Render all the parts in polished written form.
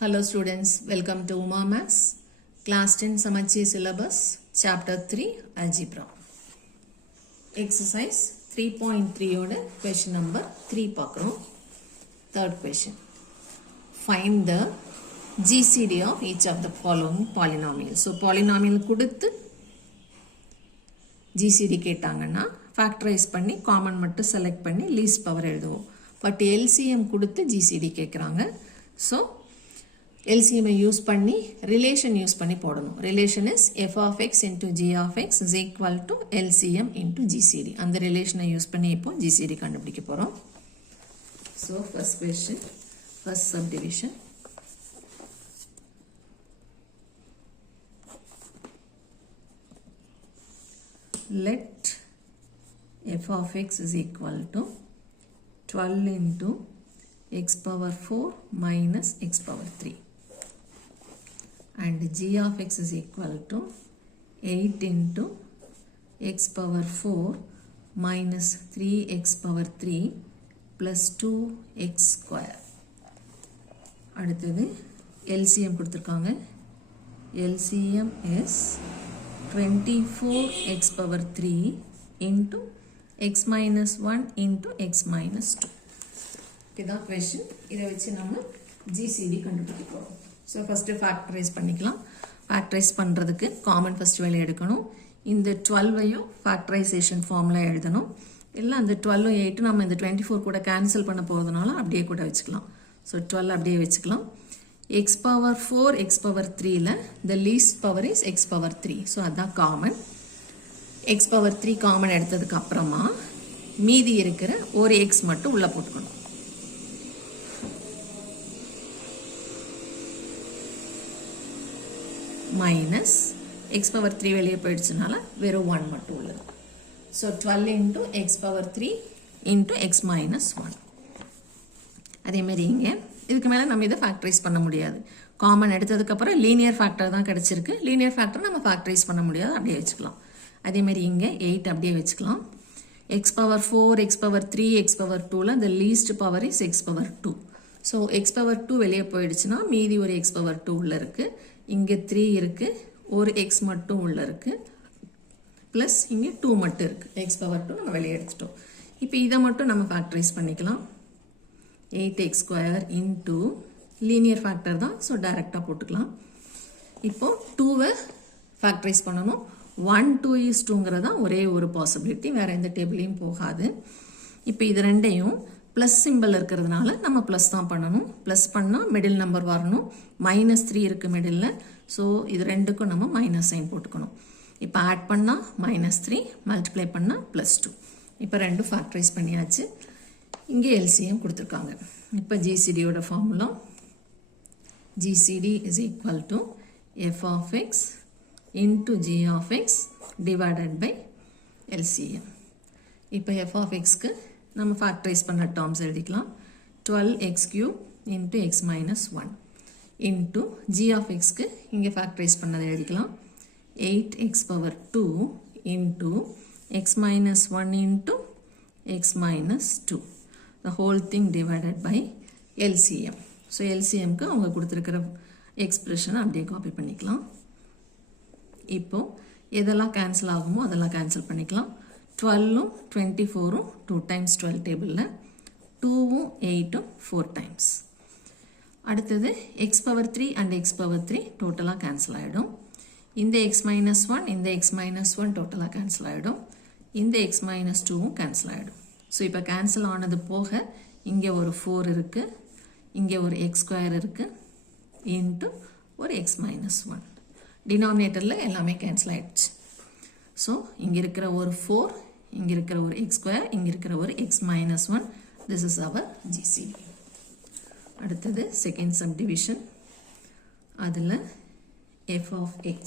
Hello students, welcome to Uma Maths, Class 10 Samacheer syllabus, Chapter 3, Algebra. Exercise 3.3 oda question number 3 பார்க்கிறோம். Third question. Find the GCD of each of the following polynomials. So polynomial கொடுத்து GCD கேட்டாங்கன்னா factorize பண்ணி common மட்டும் select பண்ணி least power எழுதுவோம். But LCM கொடுத்து GCD கேட்குறாங்க. So LCM use பண்ணி relation use பண்ணி போடணும். Relation is f of x into g of x is equal to LCM into GCD. அந்த relation use பண்ணி இப்போ GCD கண்டுபிடிக்க போறோம். So first question, first subdivision. Let f of x is equal to 12 into x power 4 minus x power 3. And g of x is equal to 8 into x power 4 minus 3x power 3 plus 2x square. அடுத்தது LCM கொடுத்திருக்காங்க. LCM is 24x power 3 into x minus 1 into x minus 2. இதுதான் question. இதை வச்சு நம்ம GCD கண்டுபிடிக்க போறோம். So first factorize பண்ணிக்கலாம். Factorize பண்றதுக்கு common first வெளிய எடுக்கணும். இந்த 12ஐயும் factorization formula எழுதணும். இல்ல அந்த 12 8 நம்ம இந்த 24 கூட cancel பண்ண போறதுனால அப்படியே கூட வச்சுக்கலாம். So 12 அப்படியே வச்சுக்கலாம். x power 4 x power 3ல the least power is x power 3. So அதான் common. x power 3 common எடுத்ததுக்கு அப்புறமா மீதி இருக்கிற ஒரு x மட்டும் உள்ள போட்டுக்கணும். minus x power 3 வெளியே போயிடுச்சுனால வெறும் 1 மட்டும் உள்ளது. So 12 into x power 3 into x minus 1. அதே மாதிரி இங்க இதுக்கு மேல நம்ம இதை ஃபேக்டரைஸ் பண்ண முடியாது. காமன் எடுத்ததுக்கு அப்புறம் லீனியர் ஃபேக்டர் தான் கிடைச்சிருக்கு. லீனியர் ஃபேக்டர் நம்ம ஃபேக்டரைஸ் பண்ண முடியாது, அப்படியே வச்சுக்கலாம். அதே மாதிரி இங்க 8 அப்படியே வச்சுக்கலாம். x power 4 x power 3 x power 2ல the least power is x power 2. So x power 2 வெளியே போயிடுச்சுனா மீதி ஒரு x power 2 உள்ள இருக்கு. இங்க 3 இருக்கு, ஒரு x மட்டும் உள்ள இருக்கு, plus இங்க 2 மட்டும் இருக்கு. x power 2 நம்ம வெளியே எடுத்துட்டோம். இப்போ இதை மட்டும் நம்ம ஃபேக்டரைஸ் பண்ணிக்கலாம். 8x square into linear factor தான், so டைரக்டா போட்டுக்கலாம். இப்போ 2வை ஃபேக்டரைஸ் பண்ணணும். 1 2 is 2ங்கிறதா ஒரே ஒரு பாசிபிலிட்டி, வேற எந்த டேபிளையும் போகாது. இப்போ இது ரெண்டையும் ப்ளஸ் சிம்பிள் இருக்கிறதுனால நம்ம ப்ளஸ் தான் பண்ணணும். ப்ளஸ் பண்ணால் மிடில் நம்பர் வரணும். -3 இருக்குது மிடில். ஸோ இது ரெண்டுக்கும் நம்ம மைனஸ் சைன் போட்டுக்கணும். இப்போ ஆட் பண்ணால் -3, மல்டிப்ளை பண்ணால் +2. இப்போ ரெண்டும் ஃபேக்டரைஸ் பண்ணியாச்சு. இங்கே LCM கொடுத்துருக்காங்க. இப்போ GCDயோட formula GCD is equal to f of x into g of x divided by LCM. இப்போ f of xக்கு நம்ம ஃபேக்டரைஸ் பண்ண டேர்ம்ஸ் எழுதிக்கலாம். 12x cube into x minus 1 into g of xக்கு இங்கே ஃபேக்டரைஸ் பண்ணதை எழுதிக்கலாம். 8x power 2 into x minus 1 into x minus 2. The whole thing divided by LCM. So LCMக்கு அவங்க கொடுத்திருக்கிற எக்ஸ்பிரஷனை அப்படியே காப்பி பண்ணிக்கலாம். இப்போ எதெல்லாம் கேன்சல் ஆகுமோ அதெல்லாம் கேன்சல் பண்ணிக்கலாம். 12ம் 24ம் 2 times 12 டேபிளில், 2ம் 8ம் 4 times. அடுத்தது x power 3 and x power 3 டோட்டலாக கேன்சல் ஆகிடும். இந்த x minus 1 இந்த x minus 1 டோட்டலாக கேன்சல் ஆகிடும். இந்த x minus 2ம் கேன்சல் ஆகிடும். ஸோ இப்போ கேன்சல் ஆனது போக இங்கே ஒரு 4 இருக்குது, இங்கே ஒரு x ஸ்கொயர் இருக்குது, இன்ட்டு ஒரு x minus 1. டினாமினேட்டரில் எல்லாமே கேன்சல் ஆகிடுச்சு. ஸோ இங்கே இருக்கிற ஒரு 4, இங்கே இருக்கிற ஒரு x ஸ்கொயர், இங்கே இருக்கிற ஒரு x minus 1. This is our GCD. அடுத்தது செகண்ட் சப்டிவிஷன். அதில் f of x.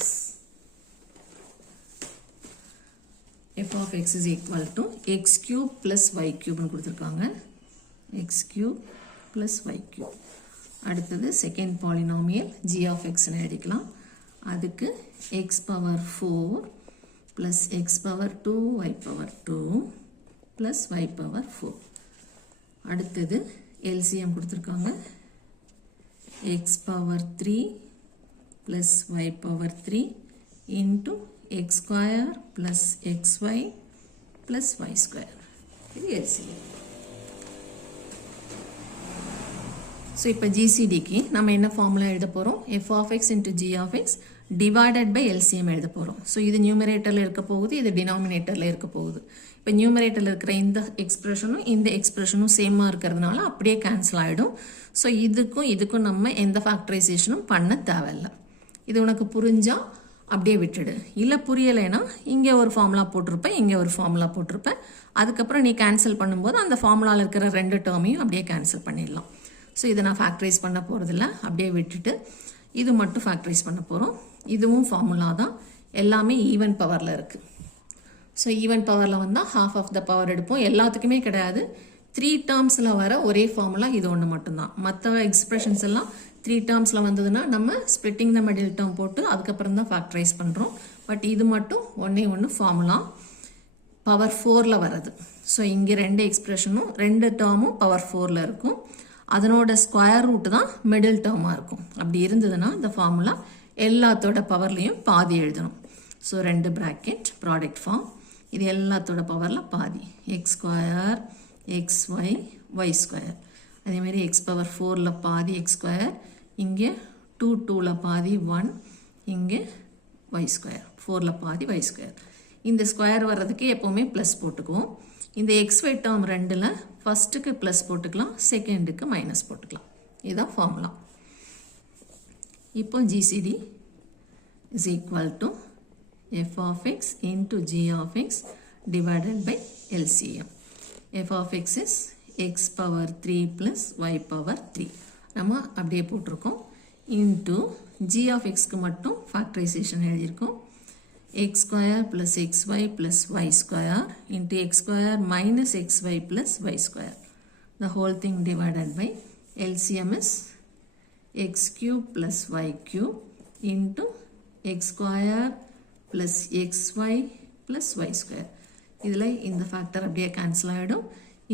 f of x is equal to x cube plus y cube கொடுத்துருக்காங்க. x cube plus y cube. அடுத்தது second polynomial g of x எழுதிக்கலாம். அதுக்கு x power 4 plus x power 2 y power 2 plus y power 4. அடுத்தது LCM கொடுத்திருக்காங்க. x power 3 plus y power 3 into x square plus xy plus y square. இது LCM. So இப்போ ஜிசிடிக்கு நம்ம என்ன formula எழுத போகிறோம்? f of x into g of x divided by LCM எழுத போகிறோம். ஸோ இது நியூமரேட்டரில் இருக்க போகுது, இது டினாமினேட்டரில் இருக்க போகுது. இப்போ நியூமரேட்டரில் இருக்கிற இந்த எக்ஸ்பிரஷனும் இந்த எக்ஸ்பிரஷனும் சேமாக இருக்கிறதுனால அப்படியே கேன்சல் ஆகிடும். ஸோ இதுக்கும் நம்ம எந்த ஃபேக்டரைசேஷனும் பண்ண தேவையில்லை. இது உனக்கு புரிஞ்சால் அப்படியே விட்டுடு. இல்லை புரியலைன்னா இங்கே ஒரு ஃபார்முலா போட்டிருப்பேன், இங்கே ஒரு ஃபார்முலா போட்டிருப்பேன். அதுக்கப்புறம் நீ கேன்சல் பண்ணும்போது அந்த ஃபார்முலாவில் இருக்கிற ரெண்டு டேர்மையும் அப்படியே கேன்சல் பண்ணிடலாம். ஸோ இதை நான் ஃபேக்டரைஸ் பண்ண போகிறதில்ல, அப்படியே விட்டுட்டு இது மட்டும் ஃபேக்டரைஸ் பண்ண போகிறோம். இதுவும் ஃபார்முலா தான், எல்லாமே ஈவன் பவரில் இருக்குது. ஸோ ஈவன் பவரில் வந்தால் ஹாஃப் ஆஃப் த பவர் எடுப்போம். எல்லாத்துக்குமே கிடையாது, 3 டேர்ம்ஸில் வர ஒரே ஃபார்முலா இது ஒன்று மட்டும்தான். மற்ற எக்ஸ்பிரஷன்ஸ் எல்லாம் 3 டேர்ம்ஸில் வந்ததுன்னா நம்ம ஸ்ப்ளிட்டிங் த மிடில் டேர்ம் போட்டு அதுக்கப்புறம் தான் ஃபேக்டரைஸ் பண்ணுறோம். பட் இது மட்டும் ஒன்று ஃபார்முலா பவர் 4ல் வர்றது. ஸோ இங்கே ரெண்டு எக்ஸ்பிரஷனும் ரெண்டு டேர்மும் பவர் 4ல் இருக்கும். அதனோட ஸ்கொயர் ரூட் தான் மிடில் டேர்மாக இருக்கும். அப்படி இருந்ததுன்னா இந்த ஃபார்முலா எல்லாத்தோட பவர்லையும் பாதி எழுதணும். ஸோ 2 பிராக்கெட் ப்ராடக்ட் ஃபார்ம், இது எல்லாத்தோட பவரில் பாதி, X square xy y square. அதேமாதிரி எக்ஸ் பவர் 4ல் பாதி எக்ஸ் ஸ்கொயர், இங்கே 2ல் பாதி 1, இங்கே y ஸ்கொயர் 4ல் பாதி y ஸ்கொயர். இந்த ஸ்கொயர் வர்றதுக்கு எப்போவுமே ப்ளஸ் போட்டுக்குவோம். இந்த xy டேர்ம் ரெண்டில் ஃபஸ்ட்டுக்கு ப்ளஸ் போட்டுக்கலாம், செகண்டுக்கு மைனஸ் போட்டுக்கலாம். இதுதான் ஃபார்முலா. இப்போ GCD is equal to f of x into g of x divided by LCM. f of x is x power 3 plus y power 3. நம்ம அப்படியே போட்டிருக்கோம். into g of xக்கு மட்டும் ஃபேக்டரைசேஷன் எழுதியிருக்கோம். x square plus xy plus y square into x square minus xy plus y square. The whole thing divided by LCM is x cube plus y cube into x square plus xy plus y square. இதில் இந்த factor அப்படியே cancel ஆகிடும்,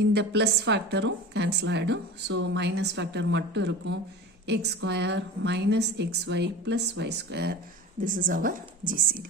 இந்த plus ஃபேக்டரும் cancel ஆகிடும். So minus factor மட்டும் இருக்கும், x square minus xy plus y square. This is our GCD.